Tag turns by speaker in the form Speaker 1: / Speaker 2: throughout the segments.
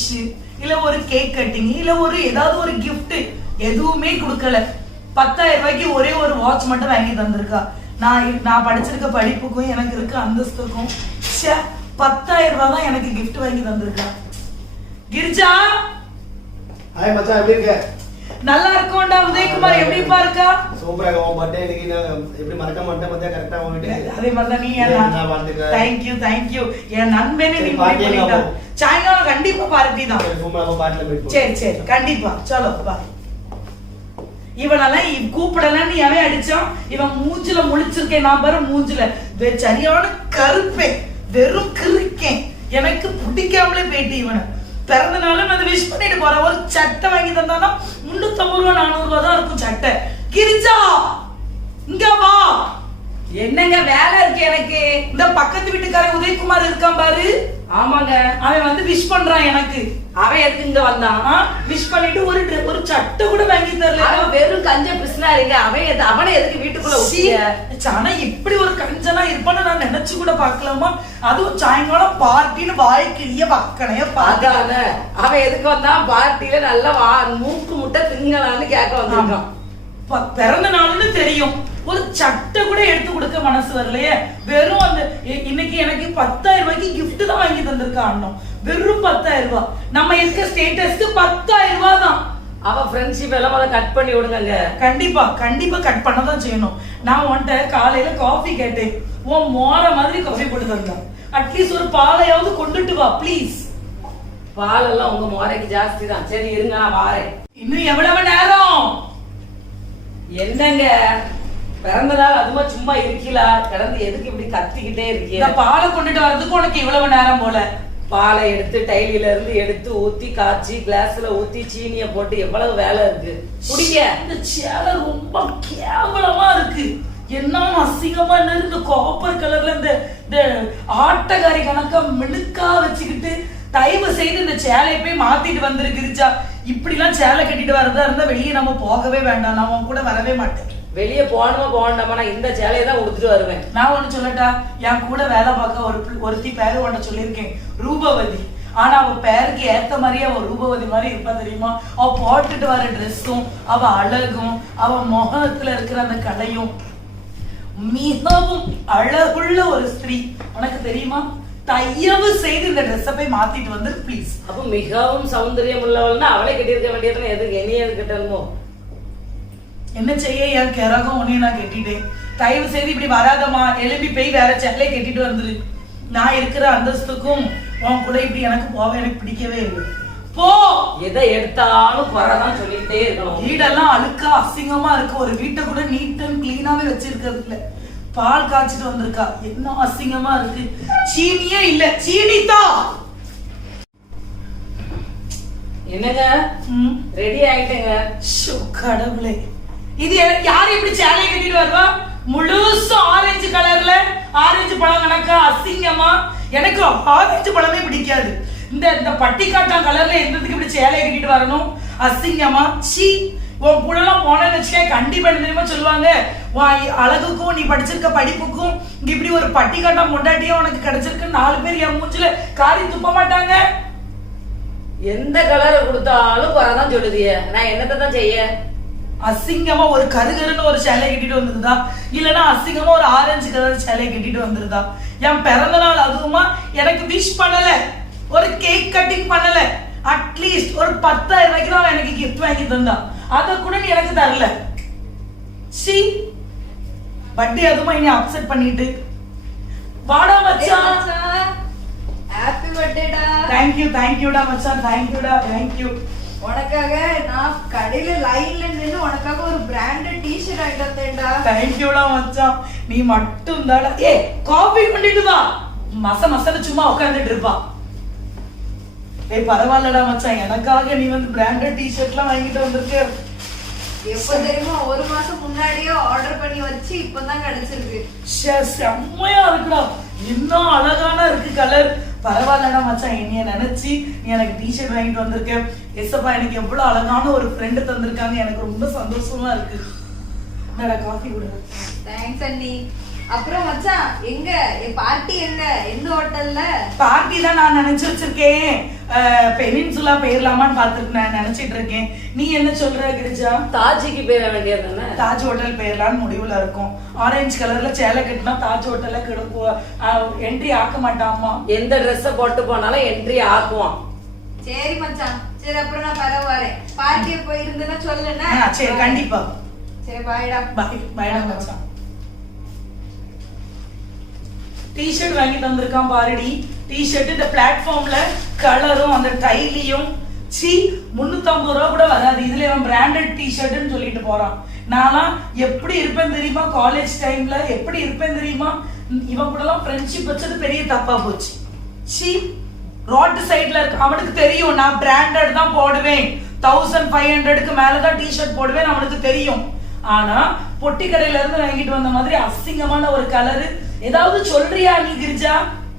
Speaker 1: Wish இல்ல ஒரு cake cutting இல்ல ஒரு ஏதாவது ஒரு gift எதுவுமே கொடுக்கல. பத்தாயிரம் ரூபாய்க்கு ஒரே ஒரு வாட்ச் மட்டும் வாங்கி தந்திருக்கா. நான் நான் படிச்சிருக்க படிப்புக்கும் எனக்கு இருக்க அந்தஸ்துக்கும் பத்தாயிரம் ரூபாய் தான் எனக்கு gift வாங்கி தந்திருக்கா. கிரிஜா?
Speaker 2: ஹாய் மச்சான் எப்படி இருக்க?
Speaker 1: நல்லா இருக்கோண்டா உதயகுமார் எப்படிப்பா இருக்கா?
Speaker 2: சூப்பரா உன் பர்த்டே இன்னைக்கு நான் எப்படி மறக்க மாட்டேன் மத்தியா கரெக்டா வீட்டுக்கு
Speaker 1: அதே மாதிரிதான் நீ
Speaker 2: நான் வாழ்த்துக்கிறேன்.
Speaker 1: தேங்க்யூ தேங்க்யூ என் நண்பனே நீ பண்ணிட்டா. சாயங்காலம் கண்டிப்பா பார்ட்டி தான். சரி சரி கண்டிப்பா. சலோ பாய் இவனெல்லாம் இவ் கூப்பிடலன்னு எவன் அடிச்சான்? இவன் மூஞ்சில முழிச்சிருக்கேன். நான் பாரு மூஞ்சில. சரியான கருப்பே. வெறும் கிறுக்கேன் எனக்கு பிடிக்காமலே போயிட்டு இவனை. பிறந்த நாளும் நான் விஷ் பண்ணிட்டு போறேன். ஒரு சட்டை வாங்கி தந்தானா முன்னூத்தம்பது ரூபா நானூறு ரூபா தான் இருக்கும் சட்டை. கிரிஜா இங்க வா.
Speaker 3: என்னங்க வேலை இருக்கு எனக்கு?
Speaker 1: இந்த பக்கத்து வீட்டுக்காரன் உதயகுமார் இருக்கான் பாரு.
Speaker 3: ஆமாங்க.
Speaker 1: அவன் வந்து விஷ் பண்றான் எனக்கு.
Speaker 3: அவன் எதுக்கு இங்க வந்தான்?
Speaker 1: விஷ் பண்ணிட்டு ஒரு ஒரு சட்டை கூட வாங்கி தரல.
Speaker 3: அவன் வெறும் கஞ்ச பிசினாரிங்க அவன் எது அவனை எதுக்கு வீட்டுக்குள்ள
Speaker 1: ஆனா இப்படி ஒரு கஞ்சனா இருப்பான்னு நான் நினைச்சு கூட பார்க்கலாமா? அதுவும் சாயங்காலம் பார்ட்டின்னு வாய் கிளிய வக்கனைய பார்த்தா
Speaker 3: அதான. அவன் எதுக்கு வந்தான்? பார்ட்டில நல்லா வா மூக்கு முட்டை திங்கலான்னு கேட்க வந்திருக்கான்.
Speaker 1: பிறந்த நாள்னு தெரியும். ஒரு சட்டை கூட எடுத்து கொடுக்க மனசு வரலையே? வெறும் அந்த இன்னைக்கு எனக்கு பத்தாயிரம் ரூபாய்க்கு gift தான் வாங்கி தந்திருக்கா அண்ணன். வெறும் பத்தாயிரம் ரூபாய். நம்ம இருக்க ஸ்டேட்டஸ்க்கு பத்தாயிரம் ரூபாய் தான்.
Speaker 3: அவன் ஃப்ரெண்ட்ஷிப் எல்லாம் முதல்ல கட் பண்ணி விடுங்க
Speaker 1: கண்டிப்பா கண்டிப்பா கட் பண்ண தான் செய்யணும். நான் உன்கிட்ட காலையில காஃபி கேட்டேன். உன் மோர மாதிரி காஃபி போட்டு தந்தான். அட்லீஸ்ட் ஒரு பாலையாவது கொண்டுட்டு வா ப்ளீஸ்
Speaker 3: பால் எல்லாம் உங்க முறைக்கு ஜாஸ்தி தான். சரி இருங்க நான் வாரேன்.
Speaker 1: இன்னும் எவ்வளவு நேரம்?
Speaker 3: என்னங்க? பிறந்த நாள் அதுமா சும்மா இருக்கீங்களா கிடந்து எதுக்கு இப்படி கத்திக்கிட்டே இருக்கீங்க
Speaker 1: பாலை கொண்டுட்டு வர்றதுக்கு உனக்கு இவ்வளவு நேரம் போல.
Speaker 3: பாலை எடுத்து டைலில இருந்து எடுத்து ஊத்தி காய்ச்சி கிளாஸ்ல ஊத்தி சீனிய போட்டு எவ்வளவு வேலை இருக்கு? குடிங்க.
Speaker 1: இந்த சேலை ரொம்ப கேவலமா இருக்கு. என்ன அசிங்கமா என்ன இந்த காப்பர் கலர்ல இந்த இந்த ஆட்டக்காரி கணக்கா மினுக்கா வச்சுக்கிட்டு தயவு செய்து இந்த சேலையை போய் மாத்திட்டு வந்திருக்குருச்சா இப்படிலாம் சேலை கட்டிட்டு வரதா இருந்தா வெளியே நம்ம போகவே வேண்டாம். நான் கூட வரவே மாட்டேன்.
Speaker 3: வெளியே போகணுமா போகண்டாமா நான் இந்த சேலையை தான் உடுத்துட்டு வருவேன்.
Speaker 1: நான் ஒண்ணு சொல்லட்டா என் கூட வேலை பார்க்க ஒரு ஒருத்தி பேரு ஒண்ணு சொல்லியிருக்கேன். ரூபவதி. ஆனா அவ பேருக்கு ஏத்த மாதிரியே அவ ரூபவதி மாதிரி இருப்பா தெரியுமா? அவ போட்டுட்டு வர ட்ரெஸ்ஸும் அவ அழகும் அவ முகத்துல இருக்கிற அந்த கலையும். மிகவும் அழகுள்ள ஒரு ஸ்திரீ. உனக்கு தெரியுமா? தயவு செய்து இந்த ட்ரெஸ்ஸை போய் மாத்திட்டு வந்து ப்ளீஸ்
Speaker 3: அப்ப மிகவும் சௌந்தரியம் உள்ளவள்னா அவளை கட்டியிருக்க வேண்டியதுன்னு எது கட்டணுமோ?
Speaker 1: என்ன செய்ய? என் கிறகம் உன்னைய நான் கட்டிட்டேன். தயவு செய்து இப்படி வராதம்மா. எழுப்பி போய் வேற சேலை கட்டிட்டு வந்துரு. நான் இருக்கிற அந்தஸ்துக்கும் உன் கூட இப்படி எனக்கு போக எனக்கு பிடிக்கவே இல்லை. போ!
Speaker 3: எதை எடுத்தாலும் குறைதான் சொல்லிட்டே இருக்கணும்.
Speaker 1: வீடெல்லாம் அழுக்கா அசிங்கமா இருக்கு. ஒரு வீட்டை கூட நீட் அண்ட் கிளீனாவே வச்சிருக்கிறது இல்ல. பால் காய்ச்சிட்டு வந்திருக்கா. என்ன அசிங்கமா இருக்கு. சீனியே இல்ல. சீனி தான்
Speaker 3: என்னங்க. ரெடி ஆயிட்டேங்க.
Speaker 1: கடவுளே. இது யார் இப்படி சேலையை கட்டிட்டு வருவா? முழுசும் ஆரஞ்சு கலர்ல ஆரஞ்சு பழம் கணக்கா? அசிங்கமா? எனக்கு ஆரஞ்சு பழமே பிடிக்காது. இந்த இந்த பட்டிக்காட்டான் கலர்ல எந்ததுக்கு இப்படி சேலையை கட்டிட்டு வரணும்? அசிங்கமா? சி! உன் கூடலாம் போனேன்னு வச்சுக்க கண்டிப்பா என்ன தெரியுமா சொல்லுவாங்க? அழகுக்கும் நீ படிச்சிருக்க படிப்புக்கும் இங்க இப்படி ஒரு பட்டிக்காட்டா முண்டாட்டியே உனக்கு கிடைச்சிருக்கு நாலு பேர் என் மூஞ்சில காரி துப்ப மாட்டாங்க.
Speaker 3: எந்த கலரை கொடுத்தாலும் குறைதான் சொல்லுதிய. நான் என்னத்தை தான் செய்ய?
Speaker 1: அசிங்கமா ஒரு கருகருன்னு ஒரு சேலை கட்டிட்டு வந்திருந்தா இல்லனா அசிங்கமா ஒரு ஆரஞ்சு கலர் சேலை கட்டிட்டு வந்திருந்தா என் பிறந்த நாள் அதுவுமா எனக்கு விஷ் பண்ணல. ஒரு கேக் கட்டிங் பண்ணல. அட்லீஸ்ட் ஒரு பத்தாயிரம் ரூபாய்க்கு தான் எனக்கு கிஃப்ட் வாங்கி தந்தா. அத கூட நீ எனக்கு தரல. சி பர்த்டே அதுமா இனி அப்செட் பண்ணிட்டு. வாடா மச்சான்.
Speaker 4: ஹாப்பி பர்த்டேடா
Speaker 1: தேங்க்யூ தேங்க்யூடா மச்சான். தேங்க்யூடா தேங்க்யூ
Speaker 4: உனக்காக நான் கடையில லைன்ல நின்னு உனக்காக ஒரு பிராண்டட் டி-ஷர்ட் வாங்கிட்டு வந்தேன்டா.
Speaker 1: தேங்க்யூடா மச்சான். நீ மட்டும் தாடா ஏ காபி பண்ணிட்டு வா. மச மசன சும்மா உட்கார்ந்துட்டு இருப்பா. ஏய் பரவாயில்லடா மச்சான். எனக்காக நீ வந்து பிராண்டட் டி-ஷர்ட்லாம் வாங்கிட்டு வந்திருக்க.
Speaker 4: எப்ப தெரியுமா ஒரு மாசம் முன்னாடியே ஆர்டர் பண்ணி வச்சு இப்பதான் கிடைச்சிருக்கு.
Speaker 1: ஷே, செம்மையா இருக்குடா. இன்னும் அழகான இருக்கு கலர் பரவாயில்லடா மச்சான். என்னைய நினைச்சு நீ எனக்கு டிஷர்ட் வாங்கிட்டு வந்திருக்க. எஸ்ஸப்பா எனக்கு எவ்வளவு அழகான ஒரு ஃப்ரெண்டு தந்திருக்காங்க. எனக்கு ரொம்ப சந்தோஷமா இருக்கு. என்னடா காஃபி கொடுங்க
Speaker 4: தேங்க்ஸ் அண்ணி. அப்புறம் மச்சான் எங்க? என் பார்ட்டி எங்க? எந்த ஹோட்டல்ல
Speaker 1: பார்ட்டி தான் நான் நினைச்சு வச்சிருக்கேன். பெனின்சுலா போயிடலாமான்னு பார்த்துட்டு நான் நினைச்சிட்டு இருக்கேன். நீ என்ன சொல்ற கிரிஜா?
Speaker 3: தாஜிக்கு போயிட வேண்டியது தானே
Speaker 1: தாஜ் ஹோட்டல் போயிடலான்னு முடிவுல இருக்கும். ஆரஞ்சு கலர்ல சேலை கட்டினா தாஜ் ஹோட்டல்ல கிடக்கும் என்ட்ரி ஆக்க மாட்டாமா
Speaker 3: எந்த ட்ரெஸ்ஸ போட்டு போனாலும் என்ட்ரி ஆக்குவான்.
Speaker 4: சரி மச்சான். சரி அப்புறம் நான் பரவ வரேன் பார்ட்டி போயிருந்தேன்னா சொல்லுண்ணே.
Speaker 1: சரி கண்டிப்பா.
Speaker 4: சரி பாய்டா
Speaker 1: பாய் பாய்டா மச்சான். டிஷர்ட் வாங்கி தந்திருக்கான் பாருடி. டிஷர்ட் இந்த பிளாட்ஃபார்ம்ல கலரும் அந்த டைலியும் சி முன்னூத்தம்பது ரூபா கூட வராது. இதுல இவன் பிராண்டட் டிஷர்ட்னு சொல்லிட்டு போறான். நான்லாம் எப்படி இருப்பேன் தெரியுமா? காலேஜ் டைம்ல எப்படி இருப்பேன் தெரியுமா? இவன் கூட எல்லாம் ஃப்ரெண்ட்ஷிப் வச்சது பெரிய தப்பா போச்சு. சி ரோட்டு சைடுல இருக்க அவனுக்கு தெரியும் நான் பிராண்டட் தான் போடுவேன். தௌசண்ட் ஃபைவ் ஹண்ட்ரடுக்கு மேலதான் டிஷர்ட் போடுவேன் அவனுக்கு தெரியும். ஆனா பொட்டி கடையில இருந்து வாங்கிட்டு வந்த மாதிரி அசிங்கமான ஒரு கலரு ஏதாவது சொல்றியா நீ கிரிஜா?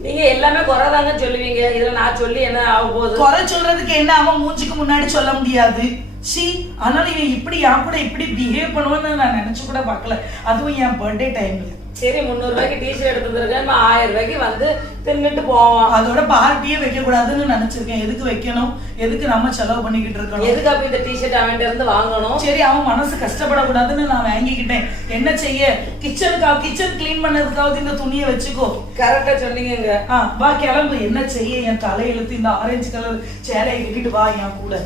Speaker 3: நீங்க எல்லாமே குறைதாங்க சொல்லுவீங்க. இதுல நான் சொல்லி என்ன ஆக போகுது?
Speaker 1: குறை சொல்றதுக்கு என்ன அவன் மூஞ்சிக்கு முன்னாடி சொல்ல முடியாது. சி அதனால இவன் இப்படி என் கூட இப்படி பிஹேவ் பண்ணுவேன்னு நான் நினைச்சு கூட பார்க்கல. அதுவும் என் பர்த்டே டைம்ல
Speaker 3: சரி முந்நூறு ரூபாய்க்கு டிஷர்ட் எடுத்து வந்திருக்கேன் நம்ம ஆயிரம் ரூபாய்க்கு வந்து தின்னுட்டு போவான்
Speaker 1: அதோட பார்ட்டியே வைக்க கூடாதுன்னு நினைச்சிருக்கேன். எதுக்கு வைக்கணும்? எதுக்கு நம்ம செலவு பண்ணிக்கிட்டு இருக்கணும்?
Speaker 3: எதுக்கு அப்ப இந்த டிஷர்ட் அவன்கிட்ட இருந்து வாங்கணும்?
Speaker 1: சரி அவன் மனசு கஷ்டப்படக்கூடாதுன்னு நான் வாங்கிக்கிட்டேன். என்ன செய்ய? கிச்சனுக்கா கிச்சன் க்ளீன் பண்ணதுக்காவது இந்த துணியை வச்சுக்கோ.
Speaker 3: கரெக்டா சொன்னீங்க
Speaker 1: ஆ வா கிளம்பு. என்ன செய்ய? என் தலையெழுத்து இந்த ஆரஞ்சு கலர் சேலையை கட்டிட்டு வா என் கூட.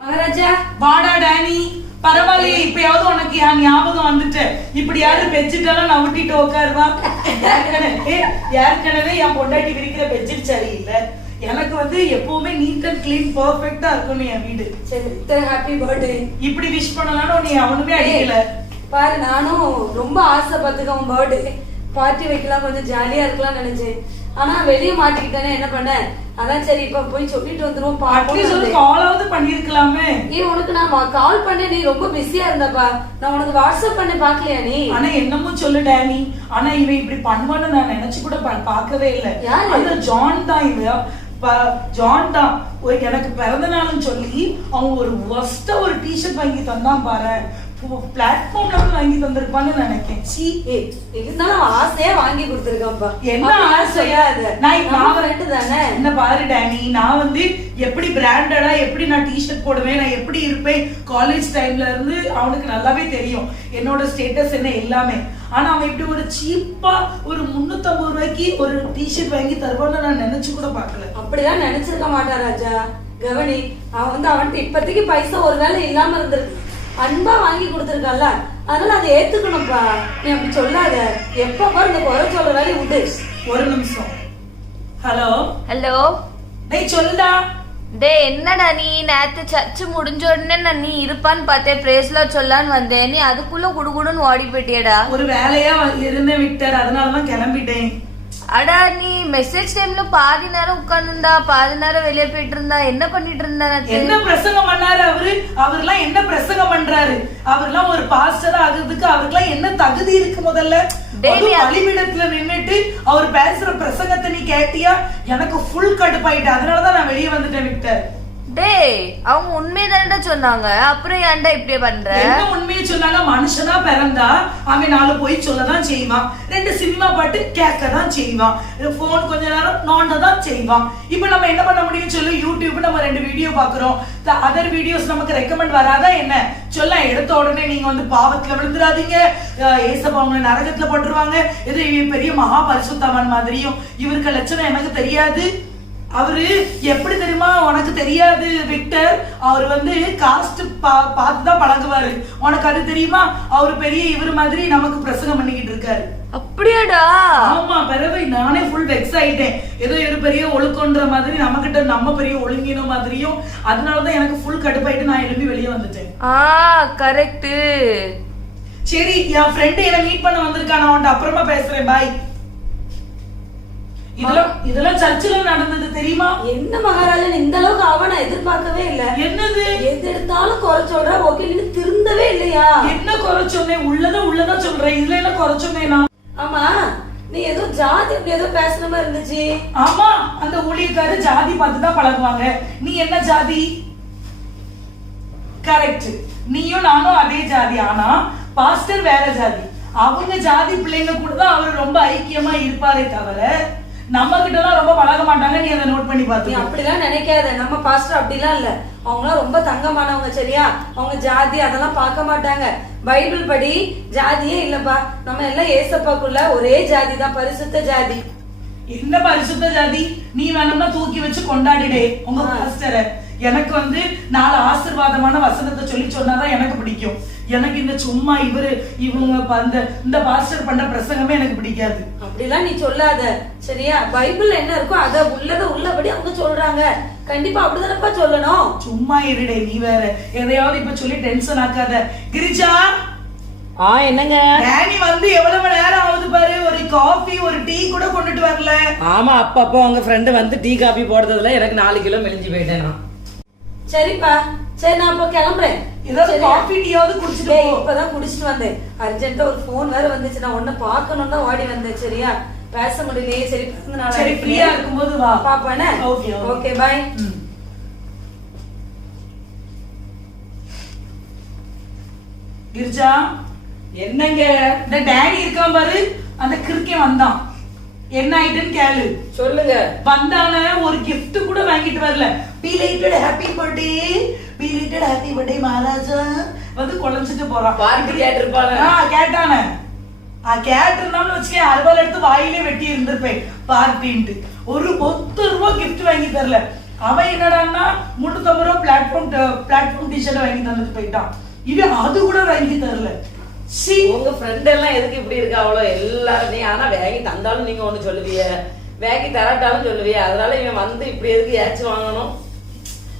Speaker 4: மகாராஜா
Speaker 1: வாடா டேனி. பரவாயில்லையே இப்பயாவது உனக்கு என் ஞாபகம் வந்துட்டு. இப்படி யாரு பெட்ஷீட்டெல்லாம் நவுட்டிட்டு உட்காருவா ஏற்கனவே ஏற்கனவே என் பொண்டாட்டி விரிக்கிற பெட்ஷீட் சரியில்லை. எனக்கு வந்து எப்பவுமே நீட் அண்ட் கிளீன் பர்ஃபெக்டா இருக்கணும் என் வீடு.
Speaker 5: சரி ஹாப்பி பர்த்டே
Speaker 1: இப்படி விஷ் பண்ணலாம்னு நீ அவனுமே அடிக்கல
Speaker 5: பாரு நானும் ரொம்ப ஆசைப்பட்டுக்க உன் பர்த்டே பார்ட்டி வைக்கலாம் கொஞ்சம் ஜாலியா இருக்கலாம்னு நினைச்சேன். ஆனா வெளிய மாட்டிக்கிட்டேனே என்ன பண்ண? அதான் சரி இப்ப போய் சொல்லிட்டு வந்துருவோம்
Speaker 1: அட்லீஸ்ட் ஒரு காலாவது பண்ணிருக்கலாமே
Speaker 5: ஏ உனக்கு நான் கால் பண்ணேன் நீ ரொம்ப பிஸியா இருந்தப்பா. நான் உனக்கு வாட்ஸ்அப் பண்ணி பாக்கலையா நீ?
Speaker 1: ஆனா என்னமோ சொல்லு டேனி. ஆனா இவன் இப்படி பண்ணுவான்னு நான் நினைச்சு கூட பா- பார்க்கவே இல்லை? அந்த ஜான் தான் இவன் ப- ஜான் தான். ஒரு எனக்கு பிறந்த நாள்னு சொல்லி அவன் ஒரு ஒஸ்ட ஒரு டிஷர்ட் வாங்கி தந்தான் பாரு. பிளாட்ஃபார்ம்ல வாங்கி தந்திருப்பான்னு நினைக்கேன் சீ
Speaker 5: ஏய், இருந்தாலும் ஆசையா வாங்கி கொடுத்துருக்கான்ப்பா.
Speaker 1: என்ன ஆசையா நான்
Speaker 5: நான் தானே.
Speaker 1: என்ன பாரு டேனி நான் வந்து எப்படி பிராண்டடா எப்படி நான் டிஷர்ட் போடுவேன் நான் எப்படி இருப்பேன்? காலேஜ் டைம்ல இருந்து அவனுக்கு நல்லாவே தெரியும். என்னோட ஸ்டேட்டஸ் என்ன எல்லாமே. ஆனா அவன் இப்படி ஒரு சீப்பா ஒரு 350 ரூபாய்க்கு ஒரு டிஷர்ட் வாங்கி தருவான்னு நான் நினைச்சு கூட பார்க்கல.
Speaker 5: அப்படிலாம் நினைச்சிருக்க மாட்டான் ராஜா. கவனி அவன் வந்து அவன்கிட்ட இப்போதைக்கு பைசா ஒருவேளை இல்லாம இருந்திருக்கு. அன்பா வாங்கி கொடுத்துருக்கான்ல. அதனால அதை ஏத்துக்கணும்ப்பா நீ அப்படி சொல்லாத. எப்ப பாரு இந்த குறை சொல்ற வேலையை விடு.
Speaker 1: ஒரு நிமிஷம். ஹலோ?
Speaker 6: ஹலோ?
Speaker 1: டேய் சொல்லுடா.
Speaker 6: டேய் என்னடா நீ? நேத்து சர்ச்சு முடிஞ்ச உடனே நான் நீ இருப்பான்னு பார்த்தேன் பிரேஸ்ல சொல்லான்னு வந்தேன். நீ அதுக்குள்ள குடுகுடுன்னு ஓடி போயிட்டியடா.
Speaker 1: ஒரு வேலையா இருந்தேன் விக்டர் அதனால தான் கிளம்பிட்டேன்.
Speaker 6: அடா நீ மெசேஜ் டைம்ல பாதி நேரம் உட்கார்ந்துருந்தா பாதி நேரம் வெளியே போயிட்டு இருந்தா என்ன பண்ணிட்டு இருந்தா?
Speaker 1: என்ன பிரசங்கம் பண்ணாரு அவரு? அவர்லாம் என்ன பிரசங்கம் பண்றாரு? அவர்லாம் ஒரு பாஸ்டர் ஆகுறதுக்கு அவருக்குலாம் என்ன தகுதி இருக்கு முதல்ல? பலிபீடத்துல நின்னுட்டு அவர் பேசுற பிரசங்கத்தை நீ கேட்டியா? எனக்கு ஃபுல் கடுப்பாயிட்டு. அதனாலதான் நான் வெளியே வந்துட்டேன் விக்டர்.
Speaker 6: டேய் அவங்க உண்மையை சொன்னாங்க. அப்புறம் ஏன்டா இப்படியே பண்ற?
Speaker 1: என்ன உண்மையை சொன்னாங்க மனுஷனா பிறந்தா அவன் நாலு போய் சொல்லதான் செய்வான். ரெண்டு சினிமா பாட்டு கேட்க தான் செய்வான். போன் கொஞ்ச நேரம் நோண்ட தான் செய்வான். இப்போ நம்ம என்ன பண்ண முடியும் சொல்லு? யூடியூப் நம்ம ரெண்டு வீடியோ பாக்குறோம் அதர் வீடியோஸ் நமக்கு ரெக்கமெண்ட் வராதா என்ன? சொல்ல எடுத்த உடனே நீங்க வந்து பாவத்துல விழுந்துடாதீங்க. அஹ் ஏசப்பா உங்களை நரகத்துல போட்டுருவாங்க. இது பெரிய மகா பரிசுத்தவன் மாதிரியும் இவருக்கு லட்சணம் எனக்கு தெரியாது. அவரு எப்படி தெரியுமா உனக்கு தெரியாது விக்டர்? அவர் வந்து காஸ்ட் பார்த்து தான் பழகுவாரு. உனக்கு அது தெரியுமா? அவர் பெரிய இவர் மாதிரி நமக்கு பிரசங்கம் பண்ணிக்கிட்டு இருக்காரு.
Speaker 6: அப்படியாடா?
Speaker 1: ஆமா பிறகு நானே ஃபுல் வெக்ஸ் ஆயிட்டேன். ஏதோ ஒரு பெரிய ஒழுக்கன்ற மாதிரி நம்ம கிட்ட நம்ம பெரிய ஒழுங்கின மாதிரியும் அதனாலதான் எனக்கு ஃபுல் கடுப்பாயிட்டு நான் எழுப்பி வெளியே வந்துட்டேன்.
Speaker 6: ஆ கரெக்ட்
Speaker 1: சரி என் ஃப்ரெண்டு என்ன மீட் பண்ண வந்திருக்கான்? நான் உன்ட்ட அப்புறமா பேசுறேன் பாய் இதெல்லாம் இதெல்லாம் சர்ச்சில் நடந்தது தெரியுமா?
Speaker 5: என்ன மகாராஜன்? இந்த அளவுக்கு அவனை எதிர்பார்க்கவே இல்ல.
Speaker 1: என்னது?
Speaker 5: எது எடுத்தாலும் குறை சொல்ற ஓகே நீ திருந்தவே இல்லையா?
Speaker 1: என்ன குறை சொன்னேன் உள்ளத உள்ளதா சொல்றேன் இதுல என்ன குறை சொன்னேனா
Speaker 5: ஆமா நீ ஏதோ ஜாதி அப்படி ஏதோ பேசுன மாதிரி இருந்துச்சு.
Speaker 1: ஆமா அந்த ஊழியக்காரு ஜாதி பார்த்து தான் பழகுவாங்க. நீ என்ன ஜாதி? கரெக்ட் நீயும் நானும் அதே ஜாதி. ஆனா பாஸ்டர் வேற ஜாதி. அவங்க ஜாதி பிள்ளைங்க கூட தான் அவர் ரொம்ப ஐக்கியமா இருப்பாரே தவிர நம்ம கிட்ட எல்லாம் ரொம்ப பழக மாட்டாங்க நீ அதை நோட் பண்ணி பாத்தியா
Speaker 5: அப்படிலாம் நினைக்காத. நம்ம பாஸ்டர் அப்படிலாம் இல்ல. அவங்களாம் ரொம்ப தங்கமானவங்க சரியா? அவங்க ஜாதி அதெல்லாம் பார்க்க மாட்டாங்க. பைபிள் படி ஜாதியே இல்லப்பா. நம்ம எல்லாம் ஏசப்பாக்குள்ள ஒரே ஜாதி தான் பரிசுத்த ஜாதி.
Speaker 1: என்ன பரிசுத்த ஜாதி? நீ வேணும்னா தூக்கி வச்சு கொண்டாடிடே உங்க. பாஸ்டரை எனக்கு வந்து நாலு ஆசீர்வாதமான வசனத்தை சொல்லி சொன்னாதான் எனக்கு பிடிக்கும். எனக்கு இந்த சும்மா இவரு இவங்க ப- இந்த பாஸ்டர் பண்ற பிரசங்கமே எனக்கு பிடிக்காது.
Speaker 5: அப்படிலாம் நீ சொல்லாத. சரியா? பைபிள்ல என்ன இருக்கோ அத உள்ளத உள்ளபடி அவங்க சொல்றாங்க. கண்டிப்பா அப்படிதானப்பா சொல்லணும்.
Speaker 1: சும்மா இருடே நீ வேற எதையாவது இப்ப சொல்லி டென்ஷன் ஆக்காத. கிரிஜா
Speaker 3: ஆ என்னங்க?
Speaker 1: டேனி வந்து எவ்வளவு நேரம் ஆகுது பாரு? ஒரு காஃபி ஒரு டீ கூட கொண்டுட்டு வரல.
Speaker 3: ஆமா அப்பப்போ உங்க ஃப்ரெண்டு வந்து டீ காபி போடுறதுல எனக்கு நாலு கிலோ மெலிஞ்சு போயிட்டேன்.
Speaker 5: சரிப்பா. சரி நான் அப்ப கிளம்புறேன்.
Speaker 1: ஏதாவது? காஃபி டீயாவது குடிச்சிட்டு.
Speaker 5: இப்பதான் குடிச்சிட்டு வந்தேன். அர்ஜென்ட்டா ஒரு ஃபோன் வேற வந்துச்சு. நான் உன்னை பார்க்கணும் தான் ஓடி வந்தேன் சரியா? பேச முடியலையே. சரி பிறந்த நாள்
Speaker 1: சரி ஃப்ரீயா இருக்கும்போது வா.
Speaker 5: பாப்பானே
Speaker 1: ஓகே
Speaker 5: ஓகே. பாய்.
Speaker 1: கிரிஜா
Speaker 3: என்னங்க?
Speaker 1: இந்த டேடி இருக்கான் பாரு. அந்த கிறுக்கன் வந்தான். என்ன ஆயிட்டுன்னு கேளு.
Speaker 3: சொல்லுங்க.
Speaker 1: வந்தான ஒரு gift கூட வாங்கிட்டு வரல. Belated happy birthday belated happy birthday Maharaja வந்து குழஞ்சிட்டு போறான்.
Speaker 3: பார்ட்டி கேட்டிருப்பாங்க.
Speaker 1: ஆ கேட்டானே. ஆ கேட்டிருந்தாலும் வச்சுக்கேன் அறுபது எடுத்து வாயிலே வெட்டி இருந்திருப்பேன். பார்ட்டின்ட்டு. ஒரு ஒத்து ரூபா gift வாங்கி தரல. அவன் என்னடான்னா முன்னூத்தம்பது ரூபா பிளாட்ஃபார்ம் பிளாட்ஃபார்ம் டிஷர்ட் வாங்கி தந்துட்டு போயிட்டான். இவன் அது கூட வாங்கி தரல. சி
Speaker 3: உங்க ஃப்ரெண்ட் எல்லாம் எதுக்கு இப்படி இருக்கா அவ்வளோ எல்லாரும் நீ ஆனா வாங்கி தந்தாலும் நீங்க ஒண்ணு சொல்லுவிய. வாங்கி தராட்டாலும் சொல்லுவிய. அதனால இவன் வந்து இப்படி எதுக்கு ஏச்சு வாங்கணும்?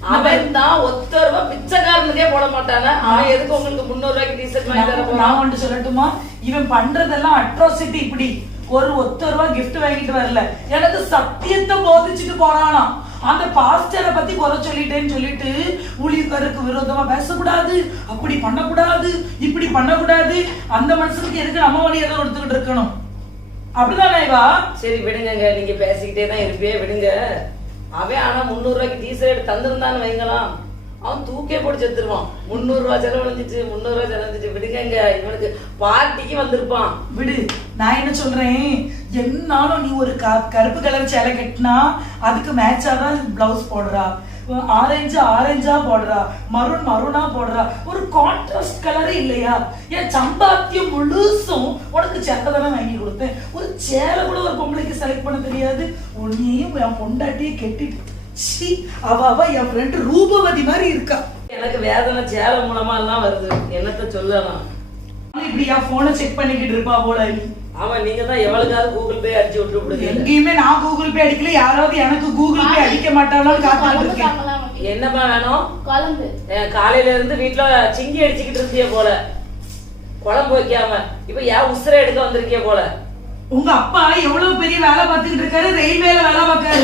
Speaker 3: அவன் தான் ஒத்த ரூபா பிச்சைக்காரனுக்கே போட மாட்டானே. அவன் எதுக்கு உங்களுக்கு முந்நூறு ரூபாய்க்கு டிஷர்ட் வாங்கி தர
Speaker 1: நான் ஒன்று சொல்லட்டுமா? இவன் பண்றதெல்லாம் அட்ராசிட்டி இப்படி. ஒரு ஒத்த ரூபா gift வாங்கிட்டு வரல. எனக்கு சத்தியத்தை போதிச்சுட்டு போறானா. அந்த பாஸ்டரை பத்தி குறை சொல்லிட்டேன்னு சொல்லிட்டு ஊழியக்காரருக்கு விரோதமா பேசக்கூடாது. அப்படி பண்ணக்கூடாது. இப்படி பண்ணக்கூடாது. அந்த மனுஷனுக்கு எதுக்கு நம்ம வழி ஏதோ எடுத்துக்கிட்டு இருக்கணும்? அப்படிதானே
Speaker 3: சரி விடுங்கங்க. நீங்க பேசிக்கிட்டே தான் இருப்பியே விடுங்க. அவன் ஆனா முந்நூறு ரூபாய்க்கு எடுத்து தந்திருந்தான்னு வைங்களாம். அவன் தூக்கே போட்டு செத்துருவான் முந்நூறு ரூபாய் செலவழிஞ்சிச்சு முந்நூறு ரூபாய் செலவழிஞ்சிச்சு. விடுங்கங்க இவனுக்கு பார்ட்டிக்கு வந்திருப்பான்.
Speaker 1: விடு நான் என்ன சொல்றேன்? என்னாலும் நீ ஒரு க- கருப்பு கலர் சேலை கட்டினா அதுக்கு மேட்சா தான் பிளவுஸ் போடுறா. ஆரஞ்சு ஆரஞ்சா போடுறா. மருண் மருணா போடுறா. ஒரு கான்ட்ராஸ்ட் கலரே இல்லையா? என் சம்பாத்தியம் முழுசும் உனக்கு சேலை தானே வாங்கி கொடுத்தேன். ஒரு சேலை கூட ஒரு பொம்பளைக்கு செலக்ட் பண்ண தெரியாது. உன்னையும் என் பொண்டாட்டியை கெட்டிட்டு. சி அவ அவ என் ஃப்ரெண்டு ரூபவதி மாதிரி இருக்கா.
Speaker 3: எனக்கு வேதனை சேலை மூலமா எல்லாம் வருது. என்னத்த சொல்லலாம்
Speaker 1: இப்படி என் போனை செக் பண்ணிக்கிட்டு இருப்பா போல நீ.
Speaker 3: ஆமா நீங்க தான் எவளுக்காவது கூகுள் பே அடிச்சு விட்டு விடுங்க
Speaker 1: எங்கேயுமே நான் கூகுள் பே அடிக்கல. யாராவது எனக்கு கூகுள் பே அடிக்க மாட்டாங்களான்னு காத்துட்டு இருக்கேன்.
Speaker 3: என்னப்பா வேணும்?
Speaker 6: குழம்பு.
Speaker 3: காலையில இருந்து வீட்டுல சிங்கி அடிச்சுக்கிட்டு இருந்திய போல. குழம்பு வைக்காம. இப்ப ஏன் உசுரை எடுக்க வந்திருக்கிய போல.
Speaker 1: உங்க அப்பா எவ்வளவு பெரிய வேலை பார்த்துக்கிட்டு இருக்காரு? ரயில்வேல வேலை பார்க்காரு.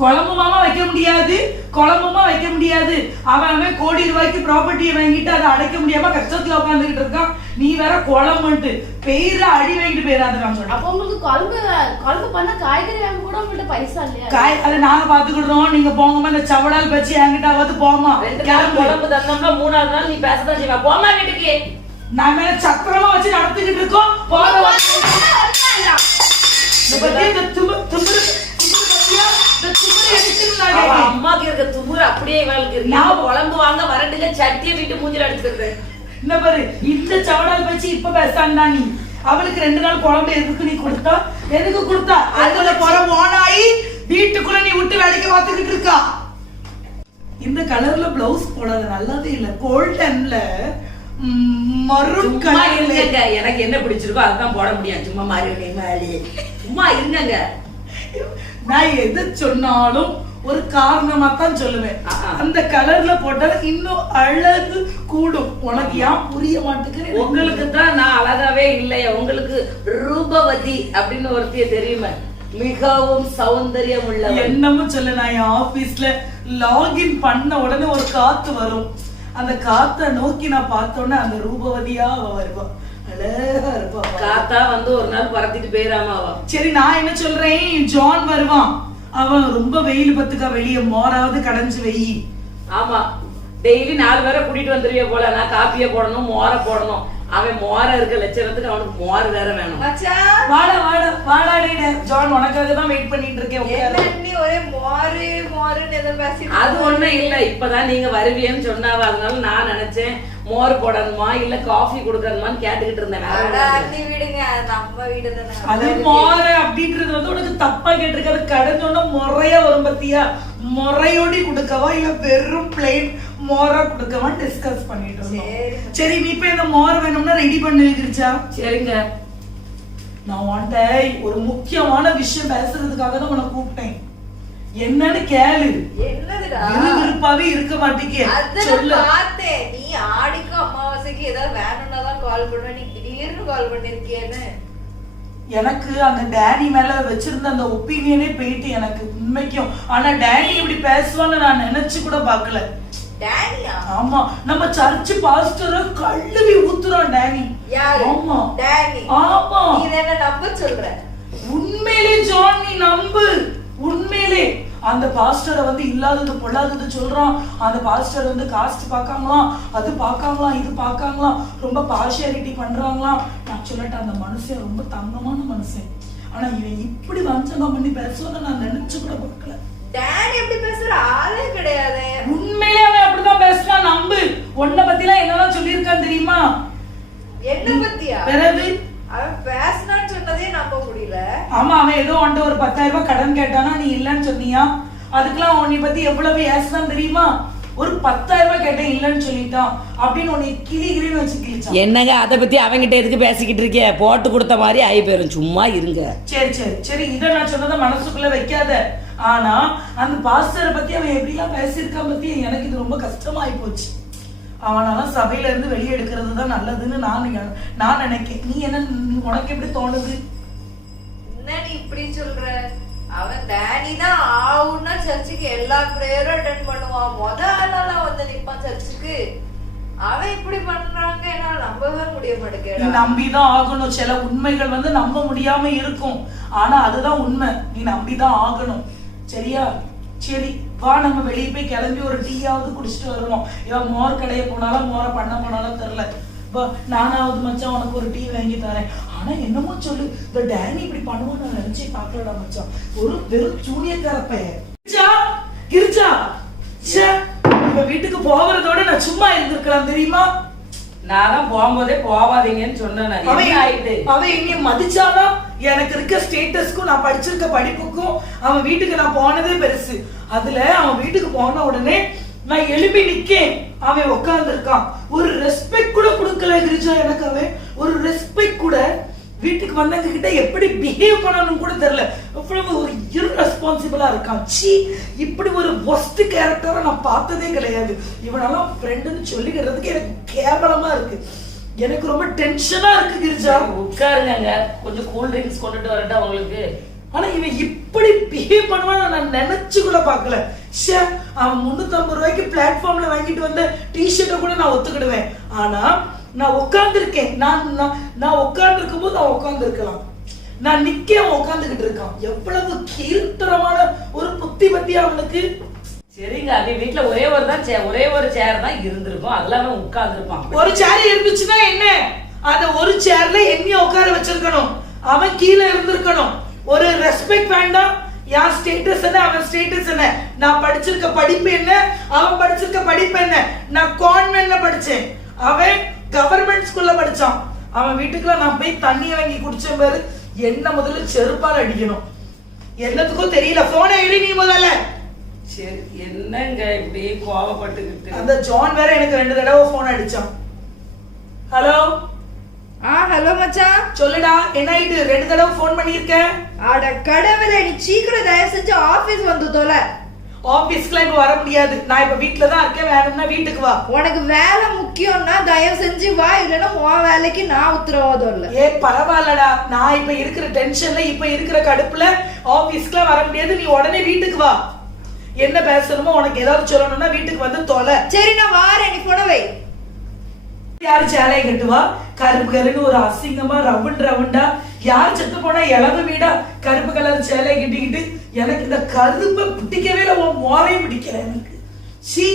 Speaker 1: குழம்புமாமா வைக்க முடியாது குழம்புமா வைக்க முடியாது. அவன் அவன் கோடி ரூபாய்க்கு ப்ராப்பர்ட்டியை வாங்கிட்டு அதை அடைக்க முடியாம கஷ்டத்துல உட்காந்துக்கிட்டு இருக்கான். நீ வேற குழம்புன்ட்டு. பெயர அடி வாங்கிட்டு போயிடாத நான்
Speaker 7: அப்போ உங்களுக்கு குழம்பு குழம்பு பண்ண காய்கறி வாங்க கூட உங்கள்ட்ட பைசா இல்லையா?
Speaker 1: காய் அதை நாங்க பாத்துக்கிடுறோம் நீங்க போங்கம்மா இந்த சவடால் பச்சி என்கிட்டாவது போமா
Speaker 3: குழம்பு தந்தோம்னா மூணாவது நாள் நீ பேசதான் செய்வா. போமா வீட்டுக்கு.
Speaker 1: நாங்க சத்திரமா வச்சு நடத்திக்கிட்டு இருக்கோம். போற
Speaker 3: சட்டியை வீட்டு மூஞ்சில அடிச்சிருக்கேன்
Speaker 1: இந்த பாரு இந்த சவடால் பச்சி இப்ப பேசாண்டா நீ? அவளுக்கு ரெண்டு நாள் குழம்பு எதுக்கு நீ கொடுத்தா? எதுக்கு கொடுத்தா? அதுல போற ஓனாயி வீட்டுக்குள்ள நீ விட்டு வேலைக்கு பார்த்துக்கிட்டு இருக்கா? இந்த கலர்ல பிளவுஸ் போடாத நல்லாவே இல்ல. கோல்டன்ல
Speaker 3: எனக்கு என்ன பிடிச்சிருக்கோ அதுதான் போட முடியும். சும்மா மாறி சும்மா இருங்கங்க.
Speaker 1: நான் எது சொன்னாலும் ஒரு காரணமா தான் சொல்லுவேன். அந்த கலர்ல போட்டா இன்னும் அழகு கூடும். உனக்கு ஏன் புரிய மாட்டேங்குது?
Speaker 3: உங்களுக்கு தான் நான் அழகாவே இல்லையா. உங்களுக்கு ரூபவதி அப்படின்னு ஒருத்திய தெரியுமே. மிகவும் சௌந்தரியம் உள்ளவள்.
Speaker 1: என்னமோ சொல்ல நான் என் ஆபீஸ்ல லாகின் பண்ண உடனே ஒரு காத்து வரும். அந்த காத்த நோக்கி நான் பார்த்தோன்னே அந்த ரூபவதியா அவ வருவா. அழகா இருப்பா.
Speaker 3: காத்தா வந்து ஒரு நாள் பறத்திட்டு போயிடாம அவ.
Speaker 1: சரி நான் என்ன சொல்றேன்? ஜான் வருவான். அவன் ரொம்ப வெயில் பத்துக்கா வெளிய மோராவது கடைஞ்சு வெயி.
Speaker 3: ஆமா. டெய்லி நாலு பேரை கூட்டிட்டு வந்துருவிய போல. நான் காப்பியை போடணும் மோரை போடணும். அவன் மோர இருக்க லட்சணத்துக்கு அவனுக்கு மோர் வேற வேணும்.
Speaker 1: வாடா வாடா வாடா டேய். ஜான் உனக்காக தான் வெயிட் பண்ணிட்டு இருக்கேன்
Speaker 4: நீ ஒரே மோரு மோருன்னு ஏதோ பேசிட்டு
Speaker 3: அது ஒண்ணும் இல்ல. இப்பதான் நீங்க வருவீன்னு சொன்னாவ? அதனால நான் நினைச்சேன் மோர் போடணுமா இல்ல காஃபி கொடுக்கணுமான்னு கேட்டுக்கிட்டு இருந்தேன்.
Speaker 4: அண்ணி வீடுங்க. நம்ம வீடு
Speaker 1: அது மோர அப்படின்றது வந்து உனக்கு தப்பா கேட்டிருக்காது. கடைஞ்சோன்னா முறையா வரும் பத்தியா? முறையோடி கொடுக்கவா? இல்ல வெறும் பிளேன் மோரா கொடுக்கவா டிஸ்கஸ் பண்ணிட்டு இருந்தோம்.
Speaker 4: சரி.
Speaker 1: நீ இப்ப இந்த மோர் வேணும்னா ரெடி பண்ணி வச்சிருச்சா
Speaker 3: சரிங்க.
Speaker 1: நான் உன்கிட்ட ஒரு முக்கியமான விஷயம் பேசுறதுக்காக தான் உன்னை கூப்பிட்டேன். என்னன்னு கேளு. விறுவிறுப்பாவே இருக்க மாட்டேங்க
Speaker 4: அதான்
Speaker 1: சொல்லு.
Speaker 4: நான் பார்த்தேன். நீ ஆடிக்கும் அமாவாசைக்கு ஏதாவது வேணும்னா தான் கால் பண்ணுவ. நீ திடீர்னு கால் பண்ணிருக்கியேன்னு.
Speaker 1: எனக்கு அந்த டேனி மேல வச்சிருந்த அந்த ஒப்பீனியனே போயிட்டு எனக்கு உண்மைக்கும். ஆனா டேனி இப்படி பேசுவான்னு நான் நினைச்சு கூட பார்க்கல.
Speaker 4: டேனியா
Speaker 1: ஆமா நம்ம சர்ச் பாஸ்டர கழுவி ஊத்துறோம் டேனி
Speaker 4: யாரு?
Speaker 1: ஆமா.
Speaker 4: டேனி
Speaker 1: ஆமா.
Speaker 4: நீ இதை என்ன நம்ப சொல்ற?
Speaker 1: உண்மையிலே ஜான் நீ நம்பு. உண்மையிலே. அந்த பாஸ்டரை வந்து இல்லாதது பொல்லாதது சொல்றான். அந்த பாஸ்டர் வந்து காஸ்ட் பார்க்காங்களாம் அது பார்க்காங்களாம் இது பார்க்காங்களாம். ரொம்ப பார்ஷியாலிட்டி பண்றாங்களாம். நான் சொல்லட்டேன் அந்த மனுஷன் ரொம்ப தங்கமான மனுஷன். ஆனா இவன் இப்படி வஞ்சகம் பண்ணி பேசுவான்னு நான் நினைச்சு கூட பார்க்கல.
Speaker 4: டேனி எப்படி பேசுற ஆளே கிடையாது.
Speaker 1: உண்மையிலே அவன் அப்படிதான் பேசுறான் நம்பு. உன்னை பத்திலாம் என்னதான் சொல்லியிருக்கான் தெரியுமா?
Speaker 4: என்ன பத்தியா?
Speaker 1: பிறகு?
Speaker 4: அவன் பேசினான்னு சொன்னதே நம்ப முடியல.
Speaker 1: ஆமா அவன் ஏதோ வந்துட்டு ஒரு பத்தாயிரம் ரூபாய் கடன் கேட்டானா நீ இல்லைன்னு சொன்னியா? அதுக்கெல்லாம் உன்னை பத்தி எவ்வளவு ஏசுதான் தெரியுமா? ஒரு பத்தாயிரம் ரூபாய் கேட்டேன் இல்லைன்னு சொல்லிட்டான். அப்படின்னு உன்னை கிளி கிளின்னு வச்சு கிழிச்சான்.
Speaker 3: என்னங்க அதை பத்தி அவங்கிட்ட எதுக்கு பேசிக்கிட்டு இருக்கே போட்டு கொடுத்த மாதிரி ஆகி போயிரும். சும்மா இருங்க.
Speaker 1: சரி சரி சரி. இதை நான் சொன்னதை மனசுக்குள்ள வைக்காத. ஆனா அந்த பாஸ்டரை பத்தி அவன் எப்படிலாம் பேசியிருக்கான் பத்தி எனக்கு இது ரொம்ப கஷ்டமாயி போச்சு. அவனால சபையில இருந்து வெளியே எடுக்கிறது தான் நல்லதுன்னு நான் நினை- நான் நினைக்கிறேன் நீ என்ன உனக்கு எப்படி தோணுது?
Speaker 4: என்ன நீ இப்படி சொல்ற? அவன் டேனி தான் ஆவுன்னா சர்ச்சுக்கு எல்லா ப்ரேயரும் அட்டன் பண்ணுவான். முத ஆளாலாம் வந்து நிப்பான் சர்ச்சுக்கு. அவன் இப்படி பண்றாங்க என்னால நம்பவே முடிய மாட்டேங்கிறா
Speaker 1: நம்பிதான் ஆகணும். சில உண்மைகள் வந்து நம்ப முடியாம இருக்கும். ஆனா அதுதான் உண்மை. நீ நம்பிதான் ஆகணும். சரியா? சரி வா நம்ம வெளியே போய் கிளம்பி ஒரு டீயாவது குடிச்சிட்டு வருவோம் இவன் மோர் கடைய போனாலும் மோரை பண்ண போனாலும் தெரியல. வா நானாவது மச்சான் உனக்கு ஒரு டீ வாங்கி தரேன். ஆனா என்னமோ சொல்லு இந்த டேனி இப்படி பண்ணுவான்னு நான் நினைச்சே பார்க்கலடா மச்சான். ஒரு வெறும் ஜூனியக்கார பையன் கிரிஜா கிரிஜா ச்சே, இவ வீட்டுக்கு போகிறதோட நான் சும்மா இருந்திருக்கலாம் தெரியுமா?
Speaker 3: நான் தான் போகும்போதே போவாதீங்கன்னு சொன்னேன்
Speaker 1: அவன் என்னைய மதிச்சாதான் எனக்கு இருக்க ஸ்டேட்டஸ்க்கும் நான் படிச்சிருக்க படிப்புக்கும் அவன் வீட்டுக்கு நான் போனதே பெருசு. அதுல அவன் வீட்டுக்கு போன உடனே நான் எழுப்பி நிக்கேன். அவன் உட்கார்ந்து இருக்கான் ஒரு ரெஸ்பெக்ட் கூட கொடுக்கல கிரிஜா எனக்கு அவன். ஒரு ரெஸ்பெக்ட் கூட வீட்டுக்கு வந்தவங்க கிட்ட எப்படி பிஹேவ் பண்ணணும் கூட தெரியல. அவ்வளவு ஒரு இர்ரெஸ்பான்சிபிளா இருக்கான். சி இப்படி ஒரு ஒஸ்ட் கேரக்டரை நான் பார்த்ததே கிடையாது. இவனெல்லாம் ஃப்ரெண்டுன்னு சொல்லிக்கிறதுக்கு எனக்கு கேவலமா இருக்கு. எனக்கு ரொம்ப டென்ஷனா இருக்கு கிரிஜா.
Speaker 3: உட்காருங்க கொஞ்சம் கூல் ட்ரிங்க்ஸ் கொண்டுட்டு வரட்டா உங்களுக்கு.
Speaker 1: ஆனா இவன் இப்படி பிஹேவ் பண்ணுவான்னு நான் நினைச்சு கூட பார்க்கல. ஷே அவன் முந்நூத்தம்பது ரூபாய்க்கு பிளாட்ஃபார்ம்ல வாங்கிட்டு வந்த டிஷர்ட்டை கூட நான் ஒத்துக்கிடுவேன். ஆனா நான் உட்காந்துருக்கேன் நான் நான் நான் உட்கார்ந்துருக்கும் போது அவன் உட்காந்துருக்கலாம் நான் நிக்க அவன் உட்கார்ந்துகிட்டு இருக்கான். எவ்வளவு கீழ்த்தரமான ஒரு புத்தி பத்தியா அவனுக்கு.
Speaker 3: சரிங்க அது வீட்ல ஒரே ஒரு தான் ஒரே ஒரு சேர் தான் இருந்திருக்கும். அதுல அவன் உட்கார்ந்துருப்பான்.
Speaker 1: ஒரு சேர் இருந்துச்சுன்னா என்ன? அந்த ஒரு சேர்ல என்னைய உட்கார வச்சிருக்கணும். அவன் கீழே இருந்திருக்கணும். ஒரு ரெஸ்பெக்ட் வேண்டாம். யார் ஸ்டேட்டஸ் என்ன? அவன் ஸ்டேட்டஸ் என்ன? நான் படிச்சிருக்க படிப்பு என்ன? அவன் படிச்சிருக்க படிப்பு என்ன? நான் கான்வென்ட்ல படிச்சேன். அவன் கவர்மெண்ட் ஸ்கூல்ல படிச்சான். அவன் வீட்டுக்குள்ள நான் போய் தண்ணி வாங்கி குடிச்சேன் பாரு. என்ன முதல்ல செருப்பால் அடிக்கணும். என்னத்துக்கும் தெரியல. போனை எழுதி நீ முதல்ல.
Speaker 3: சரி என்னங்க இப்படி கோவப்பட்டுக்கிட்டு?
Speaker 1: அந்த ஜான் வேற எனக்கு ரெண்டு தடவை போன் அடிச்சான். ஹலோ
Speaker 4: ஆ ஹலோ மச்சான்
Speaker 1: சொல்லுடா என்ன ஆயிட்டு ரெண்டு தடவை ஃபோன் பண்ணியிருக்கேன்
Speaker 4: அட கடவுளே நீ சீக்கிரம் தயவு செஞ்சு ஆபீஸ் வந்து தொலை.
Speaker 1: ஆபீஸ்க்குலாம் இப்ப வர முடியாது. நான் இப்ப வீட்ல தான் இருக்கேன். வேணும்னா வீட்டுக்கு வா.
Speaker 4: உனக்கு வேலை முக்கியம்னா தயவு செஞ்சு வா. இல்லைன்னா உன் வேலைக்கு நான் உத்தரவாதம் இல்லை.
Speaker 1: ஏ பரவாயில்லடா. நான் இப்ப இருக்கிற டென்ஷன்ல இப்ப இருக்கிற கடுப்புல ஆபீஸ்க்குலாம் வர முடியாது. நீ உடனே வீட்டுக்கு வா. என்ன பேசணுமோ உனக்கு ஏதாவது சொல்லணும்னா வீட்டுக்கு வந்து தொலை.
Speaker 4: சரி நான் வாரேன் நீ போன வை
Speaker 1: யாரு சேலையை கட்டுவா? கருப்பு கருன்னு ஒரு அசிங்கமா ரவுண்ட் ரவுண்டா. யார் செத்து போனா இளவு வீடா? கருப்பு கலர் சேலையை கட்டிக்கிட்டு எனக்கு இந்த கருப்பை பிடிக்கவே இல்லை உன் மோரையும் பிடிக்கல எனக்கு. சீ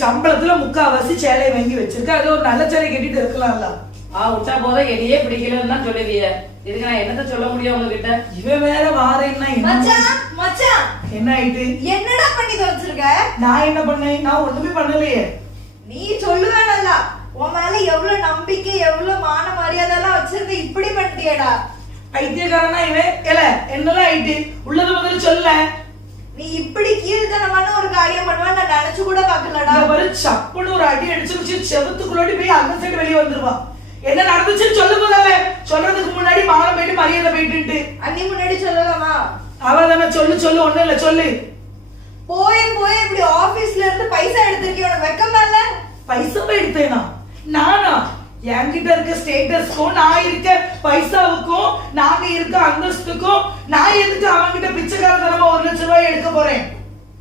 Speaker 1: சம்பளத்துல முக்காவாசி சேலையை வாங்கி வச்சிருக்க. அது ஒரு நல்ல சேலை கட்டிட்டு இருக்கலாம்ல.
Speaker 3: ஆ விட்டா போதும் எதையே பிடிக்கலன்னு தான் சொல்லுவிய. இதுக்கு நான் என்னத்த சொல்ல முடியும் உங்ககிட்ட?
Speaker 1: இவன் வேற வாரேன்னா என்ன?
Speaker 4: மச்சான் மச்சான்.
Speaker 1: என்ன ஆயிட்டு?
Speaker 4: என்னடா பண்ணி தொலைச்சிருக்க?
Speaker 1: நான் என்ன பண்ணேன்? நான் ஒண்ணுமே பண்ணலையே.
Speaker 4: நீ சொல்லுவேனல்ல. உன் மேல எவ்வளவு நம்பிக்கை எவ்வளவு மான மரியாதை எல்லாம் வச்சிருந்த இப்படி பண்ணிட்டியடா.
Speaker 1: பைத்தியக்காரனா இவன்? இல்ல என்னெல்லாம் ஆயிட்டு? உள்ளது முதல்ல சொல்ல.
Speaker 4: நீ இப்படி கீழ்த்தனமான ஒரு காரியம் பண்ணுவேன்னு நான் நினைச்சு கூட பாக்கலடா
Speaker 1: பாரு சப்புன்னு ஒரு அடி அடிச்சு வச்சு செவத்துக்குள்ளாடி போய் அந்த சைடு வெளியே வந்துருவா. என்ன நடந்துச்சுன்னு சொல்லு முதல்ல சொல்றதுக்கு முன்னாடி மானம் போயிட்டு மரியாதை போயிட்டு
Speaker 4: அண்ணி முன்னாடி சொல்லலாமா?
Speaker 1: அவ தானே சொல்லு சொல்லு ஒண்ணும் இல்ல சொல்லு.
Speaker 4: போய் போய் இப்படி ஆபீஸ்ல இருந்து பைசா எடுத்திருக்கிய? உனக்கு வெக்கமா இல்ல?
Speaker 1: பைசாவை எடுத்தேனா? நானா? என்கிட்ட இருக்க ஸ்டேட்டஸ்க்கும் நான் இருக்க பைசாவுக்கும் நாங்க இருக்க அந்தஸ்துக்கும் நான் எதுக்கு அவன்கிட்ட பிச்சைக்காரத்தனமா ஒரு லட்சம் ரூபாய் எடுக்க போறேன்?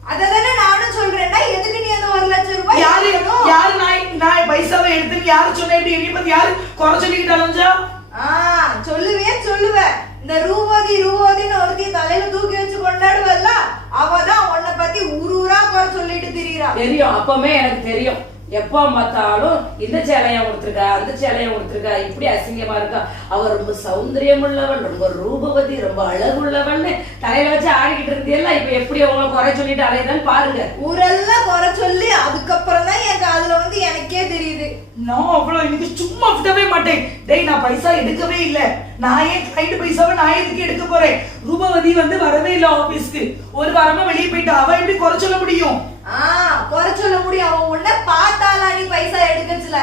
Speaker 4: அததானே நானும் சொல்றேன்னா எதுக்கு நீ அந்த ஒரு லட்சம் ரூபாய்
Speaker 1: யாரு? யாரு நான் நான் பைசாவை எடுத்துன்னு யாரு சொன்னேன் இப்படி என்னை பத்தி யாரு குறை சொல்லிக்கிட்டு அலைஞ்சா
Speaker 4: ஆ சொல்லுவேன் சொல்லுவேன். இந்த ரூபாதி ரூபாதின்னு ஒருத்தி தலையில தூக்கி வச்சு கொண்டாடுவல்ல அவதான் உன்னை பத்தி ஊர் ஊரா குறை சொல்லிட்டு திரியறா.
Speaker 3: தெரியும் அப்பமே எனக்கு தெரியும். எப்போ பார்த்தாலும் இந்த சேலையை கொடுத்துருக்கா அந்த சேலையை கொடுத்துருக்கா இப்படி அசிங்கமா இருக்கா? அவ ரொம்ப சௌந்தரியம் உள்ளவள் ரொம்ப ரூபவதி ரொம்ப அழகுள்ளவள்னு தலையில வச்சு ஆடிக்கிட்டு இருந்தியல்ல இப்ப எப்படி உங்களை குறை சொல்லிட்டு அலையுதான்னு பாருங்க.
Speaker 4: ஊரெல்லாம் குறை சொல்லி அதுக்கப்புறம் தான் என் காதுல வந்து எனக்கே தெரியுது.
Speaker 1: நான் அவ்வளவு இன்னைக்கு சும்மா விடவே மாட்டேன். டேய் நான் பைசா எடுக்கவே இல்ல. நான் ஏன் கிளைண்ட் பைசாவை நான் எதுக்கு எடுக்க போறேன்? ரூபவதி வந்து வரவே இல்ல ஆபீஸ்க்கு ஒரு வாரமா வெளியே போயிட்டா அவ எப்படி குறை சொல்ல முடியும்?
Speaker 4: ஆ குறை சொல்ல முடியும். அவன் உன்னை பார்த்தாலா நீ பைசா எடுக்கச்சுல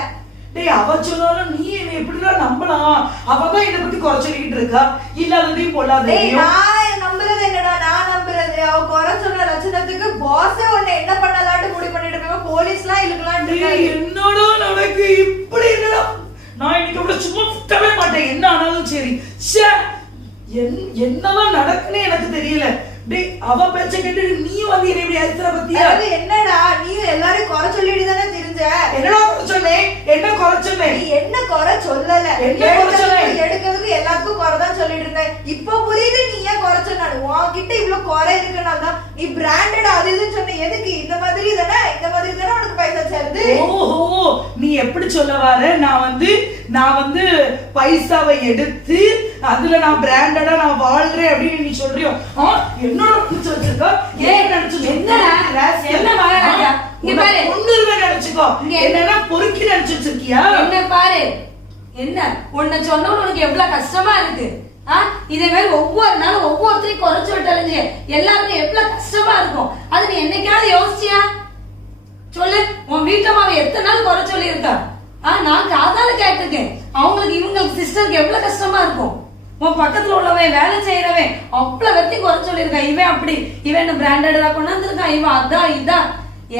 Speaker 1: டேய் அவ சொன்னாலும் நீ என்னை எப்படிலாம் நம்பலாம்? அவ தான் என்னை பத்தி குறை சொல்லிக்கிட்டு இருக்கா? இல்லாததையும்
Speaker 4: டேய்
Speaker 1: பொல்லாததையும்
Speaker 4: நான் நம்புறது என்னடா? நான் நம்புறது. அவ குறை சொன்ன லட்சணத்துக்கு பாஸே உன்னை என்ன பண்ணலாம்னு முடிவு பண்ணிட்டு போய் போலீஸ்லாம் இருக்காரு.
Speaker 1: என்னடா நடக்கு? இப்படி என்னடா? நான் இன்னைக்கு கூட சும்மா விட்டவே மாட்டேன். என்ன ஆனாலும் சரி. என்- என்னதான் நடக்குன்னு எனக்கு தெரியல. டேய் அவ பேச்ச கேட்டு நீ வந்து என்னை இப்படி அழுத்துற பத்தியா?
Speaker 4: அதாவது என்னடா நீ எல்லாரையும் குறை சொல்லிட்டு தானே தெரிஞ்ச?
Speaker 1: என்னடா குறை சொன்னேன் என்ன குறை
Speaker 4: நீ
Speaker 1: சொன்னேன்
Speaker 4: என்ன குறை சொல்லல?
Speaker 1: என்ன குறை
Speaker 4: எடுக்கிறதுக்கு-
Speaker 1: சொன்னேன்?
Speaker 4: எடுக்கிறதுக்கு எல்லாத்துக்கும் குறை தான் சொல்லிட்டு இருந்தேன் இப்ப புரியுது நீ ஏன் குறை சொன்னாரு உன்கிட்ட இவ்வளவு குறை இருக்குனால தான் நீ பிராண்டட் அது இதுன்னு சொன்ன. எதுக்கு இந்த மாதிரி தானே? இந்த மாதிரி தானே உனக்கு பைசா சேருது
Speaker 1: ஓஹோ நீ எப்படி சொல்ல வர? நான் வந்து நான் வந்து பைசாவை எடுத்து அதுல நான் பிராண்டடா நான் வாழ்றேன் அப்படின்னு நீ சொல்றியோ? என்னோட நினைச்சு வச்சிருக்க? ஏன் நினைச்சு
Speaker 5: என்னடா? என்ன? இங்க பாரு.
Speaker 1: ஒண்ணுமே நினைச்சுக்கோ. என்னன்னா பொறுக்கி நினைச்சு வச்சிருக்கியா
Speaker 5: என்ன பாரு? என்ன? உன்னை சொன்னவன் உனக்கு எவ்வளவு கஷ்டமா இருக்கு? இதே மாதிரி ஒவ்வொரு நாளும் ஒவ்வொருத்தரையும் குறைச்சு விட்டாலுங்க எல்லாருக்கும் எவ்வளவு கஷ்டமா இருக்கும்? அது நீ என்னைக்காவது யோசிச்சியா? சொல்லு. உன் வீட்டுல மாவை எத்தனை நாள் குறை சொல்லி இருக்கா ஆ நான் காதால கேட்டிருக்கேன். அவங்களுக்கு இவங்களுக்கு சிஸ்டருக்கு எவ்வளவு கஷ்டமா இருக்கும்? உன் பக்கத்துல உள்ளவன் வேலை செய்யறவன் அவ்வளவு வெத்தி குறை சொல்லியிருக்கான். இவன் அப்படி. இவன் பிராண்டடா கொண்டாந்துருக்கான். இவன் அதான் இதான்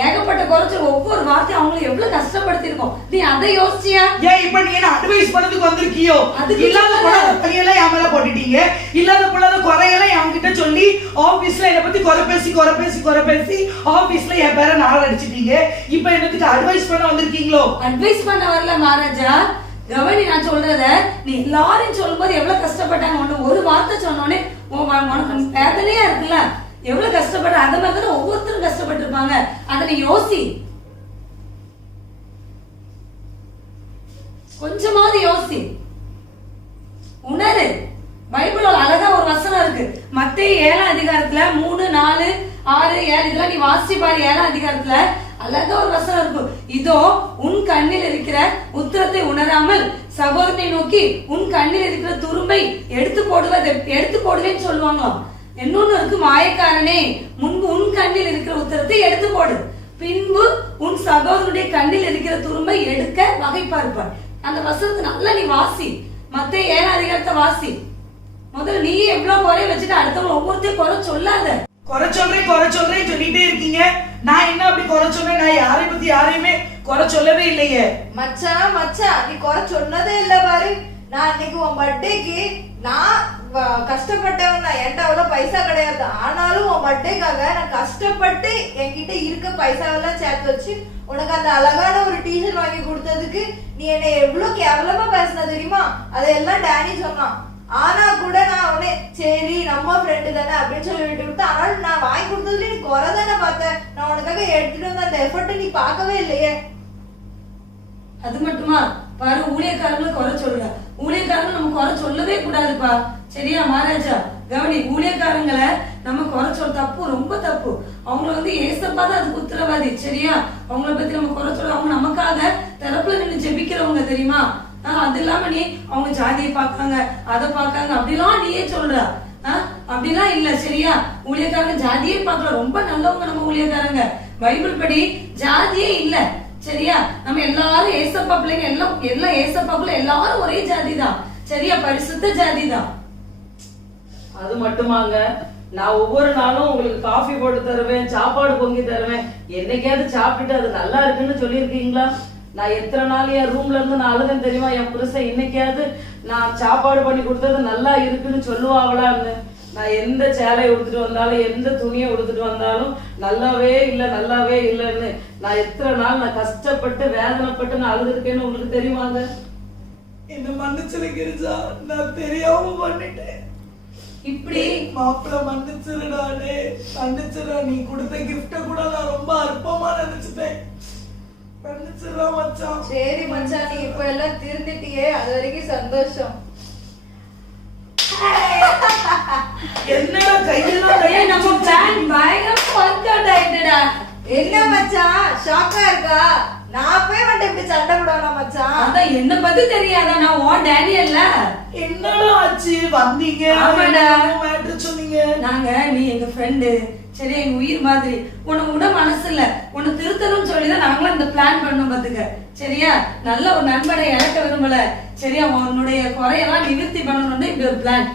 Speaker 5: ஏகப்பட்ட குறைச்சல் ஒவ்வொரு வார்த்தையும் அவங்களை எவ்வளவு கஷ்டப்படுத்திருக்கோம் நீ அதை யோசிச்சியா?
Speaker 1: ஏன் இப்ப நீ என்ன அட்வைஸ் பண்ணதுக்கு வந்திருக்கியோ?
Speaker 5: அதுக்கு
Speaker 1: இல்லாத பழியெல்லாம் என் மேல போட்டுட்டீங்க. இல்லாத பொல்லாத குறையெல்லாம் என்கிட்ட சொல்லி ஆபீஸ்ல என்னை பத்தி குறை பேசி குறை பேசி குறை பேசி ஆபீஸ்ல என் பேரை நாள் அடிச்சிட்டீங்க இப்ப எனக்கு அட்வைஸ் பண்ண வந்திருக்கீங்களோ?
Speaker 5: அட்வைஸ் பண்ண வரல மகாராஜா. கவனி நான் சொல்றத நீ எல்லாரும் சொல்லும்போது எவ்வளவு கஷ்டப்பட்டாங்க? ஒன்று ஒரு வார்த்தை சொன்னோடனே உன் உனக்கு வேதனையா இருக்குல்ல? எவ்வளவு கஷ்டப்பட்ட அந்த மாதிரி தானே ஒவ்வொருத்தரும் கஷ்டப்பட்டிருப்பாங்க. அதை நீ யோசி. கொஞ்சமாவது யோசி. உணரு. பைபிளோட அழகா ஒரு வசனம் இருக்கு. மத்திய ஏழாம் அதிகாரத்துல மூணு நாலு ஆறு ஏழு இதெல்லாம் நீ வாசிப்பாரு ஏழாம் அதிகாரத்துல அழகா ஒரு வசனம் இருக்கும். இதோ உன் கண்ணில் இருக்கிற உத்தரத்தை உணராமல் சகோதரனை நோக்கி உன் கண்ணில் இருக்கிற துரும்பை எடுத்து போடுவது எடுத்து போடுவேன்னு சொல்லுவாங்களாம். இன்னொன்னு இருக்கு மாயக்காரனே முன்பு உன் கண்ணில் இருக்கிற உத்தரத்தை எடுத்து போடு. பின்பு உன் சகோதரனுடைய கண்ணில் இருக்கிற துரும்பை எடுக்க வகை பார்ப்பார் அந்த வசனத்தை நல்லா நீ வாசி. மத்த ஏன் அதிகாரத்தை வாசி. முதல்ல நீ எவ்வளவு குறைய வச்சுட்டு அடுத்தவங்க ஒவ்வொருத்தையும் குறை சொல்லாத.
Speaker 1: குறை சொல்றேன் குறை சொல்றேன் சொல்லிட்டே இருக்கீங்க. நான் என்ன அப்படி குறை சொல்றேன் நான் யாரை பத்தி யாரையுமே குறை சொல்லவே இல்லையே.
Speaker 4: மச்சான் மச்சான் நீ குறை சொன்னதே இல்ல பாரு. நான் அன்னைக்கு உன் பர்த்டேக்கு நான் வ- கஷ்டப்பட்டவன் நான். என்கிட்ட அவ்வளவு பைசா கிடையாது. ஆனாலும் உன் பர்த்டேக்காக நான் கஷ்டப்பட்டு என்கிட்ட இருக்க பைசாவெல்லாம் சேர்த்து வச்சு உனக்கு அந்த அழகான ஒரு டிஷர்ட் வாங்கி கொடுத்ததுக்கு நீ என்னை எவ்வளவு கேவலமா பேசின தெரியுமா? அதையெல்லாம் டேனி சொன்னான். ஆனா கூட நான் அவனே சரி நம்ம ஃப்ரெண்டு தானே அப்படின்னு சொல்லி விட்டு கொடுத்து ஆனாலும் நான் வாங்கி கொடுத்ததுல நீ குறை தானே பார்த்தேன் நான் உனக்காக எடுத்துட்டு வந்த அந்த எஃபர்ட் நீ பார்க்கவே இல்லையே.
Speaker 5: அது மட்டுமா? பாரு ஊழியக்காரங்களை குறை சொல்ற ஊழியக்காரங்க நம்ம குறை சொல்லவே கூடாதுப்பா. சரியா மகாராஜா? கவனி ஊழியக்காரங்களை நம்ம குறை சொல்ற தப்பு ரொம்ப தப்பு. அவங்கள வந்து ஏசப்பா தான் அதுக்கு உத்தரவாதி சரியா? அவங்கள பத்தி நம்ம குறை சொல்ற அவங்க நமக்காக தரப்புல நின்று ஜெபிக்கிறவங்க தெரியுமா? அது இல்லாம நீ அவங்க ஜாதியை பாக்காங்க அதை பாக்காங்க அப்படிலாம் நீயே சொல்ற. அப்படிலாம் இல்ல சரியா? ஊழியக்காரங்க ஜாதியே பார்க்கல. ரொம்ப நல்லவங்க நம்ம ஊழியக்காரங்க. பைபிள் படி ஜாதியே இல்ல சரியா? நம்ம எல்லாரும் ஏசப்பா பிள்ளைங்க எல்லாம் எல்லாம் ஏசப்பாக்குள்ள எல்லாரும் ஒரே ஜாதி தான் சரியா? பரிசுத்த ஜாதி தான்
Speaker 3: அது மட்டுமாங்க நான் ஒவ்வொரு நாளும் உங்களுக்கு காஃபி போட்டு தருவேன் சாப்பாடு பொங்கி தருவேன். என்னைக்காவது சாப்பிட்டுட்டு அது நல்லா இருக்குன்னு சொல்லியிருக்கீங்களா? நான் எத்தனை நாள் என் ரூம்ல இருந்து நான் அழுதேன் தெரியுமா? என் புருஷன் இன்னைக்காவது நான் சாப்பாடு பண்ணி கொடுத்தது நல்லா இருக்குன்னு சொல்லுவாங்களான்னு நான் எந்த சேலை உடுத்துட்டு வந்தாலும் எந்த துணியை உடுத்துட்டு வந்தாலும் நல்லாவே இல்லை நல்லாவே இல்லைன்னு. நான் எத்தனை நாள் நான் கஷ்டப்பட்டு வேதனைப்பட்டு நான் அழுதுருக்கேன்னு உங்களுக்கு தெரியுமாங்க?
Speaker 1: என்ன மன்னிச்சிரு கிரிஜா. நான் தெரியாம பண்ணிட்டேன்.
Speaker 5: இப்படி?
Speaker 1: மாப்பிள்ள மன்னிச்சிருடாடே மன்னிச்சிடா நீ கொடுத்த கிஃப்ட கூட நான் ரொம்ப அற்பமா நினைச்சிட்டேன்.
Speaker 4: சரி மச்சான் நீ இப்ப எல்லாம் திருந்திட்டியே அது வரைக்கும் சந்தோஷம்.
Speaker 1: என்னடா கையெல்லாம்
Speaker 5: ஏய், நம்ம பிளான் ஆயிட்டுடா.
Speaker 4: என்ன மச்சான் ஷாக்கா இருக்கா? நான் போய் வந்து இப்படி சண்டை போடுவேனா மச்சான்
Speaker 5: அதான் என்ன பத்தி தெரியாதா நான் ஓ டேனியல்ல
Speaker 1: என்னடா ஆச்சு? வந்தீங்க.
Speaker 5: ஆமாடா.
Speaker 1: மேட்ரு சொன்னீங்க?
Speaker 5: நாங்க நீ எங்க ஃப்ரெண்டு சரி எங்க உயிர் மாதிரி. உன்னை விட மனசு இல்ல உன்னை திருத்தணும்னு சொல்லிதான் நாங்களும் இந்த பிளான் பண்ணோம் பாத்துக்க. சரியா? நல்ல ஒரு நண்பனை இழக்க விரும்பல. சரியா உன்னுடைய குறையெல்லாம் நிவர்த்தி பண்ணணும்னு இப்படி ஒரு பிளான்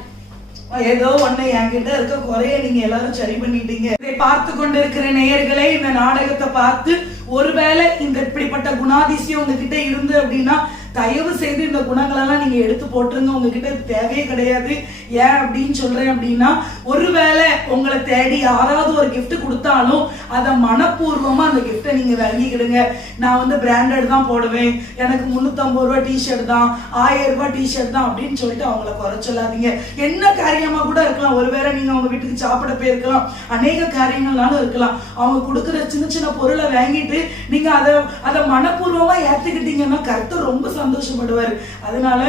Speaker 1: ஏதோ ஒண்ணு என்கிட்ட இருக்க குறைய நீங்க எல்லாரும் சரி பண்ணிட்டீங்க. இதை பார்த்து கொண்டிருக்கிற நேயர்களே இந்த நாடகத்தை பார்த்து ஒருவேளை இந்த இப்படிப்பட்ட குணாதிசயம் உங்ககிட்ட இருந்து அப்படின்னா தயவு செய்து இந்த குணங்களெல்லாம் நீங்க எடுத்து போட்டுருங்க. உங்ககிட்ட தேவையே கிடையாது. ஏன் அப்படின்னு சொல்றேன் அப்படின்னா ஒருவேளை உங்களை தேடி யாராவது ஒரு கிஃப்ட் கொடுத்தாலும் அதை மனப்பூர்வமா அந்த கிஃப்ட்டை நீங்க வாங்கிக்கிடுங்க நான் வந்து பிராண்டட் தான் போடுவேன். எனக்கு முந்நூற்றம்பது ரூபா டிஷர்ட் தான் ஆயிரம் ரூபாய் டிஷர்ட் தான் அப்படின்னு சொல்லிட்டு அவங்கள குறை சொல்லாதீங்க. என்ன காரியமா கூட இருக்கலாம். ஒருவேளை நீங்க அவங்க வீட்டுக்கு சாப்பிட போயிருக்கலாம். அநேக காரியங்கள்னாலும் இருக்கலாம். அவங்க கொடுக்குற சின்ன சின்ன பொருளை வாங்கிட்டு நீங்க அதை அதை மனப்பூர்வமா ஏத்துக்கிட்டீங்கன்னா கருத்து ரொம்ப சந்தோஷப்படுவார். அதனால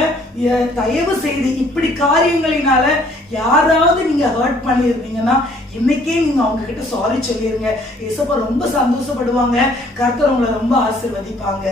Speaker 1: தயவு செய்து இப்படி காரியங்களினால யாராவது நீங்க ஹர்ட் பண்ணியிருந்தீங்கன்னா இன்னைக்கே நீங்க அவங்க கிட்ட சாரி சொல்லிருங்க. ஏசப்பா ரொம்ப சந்தோஷப்படுவாங்க. கர்த்தர் உங்களை ரொம்ப ஆசீர்வதிப்பாங்க.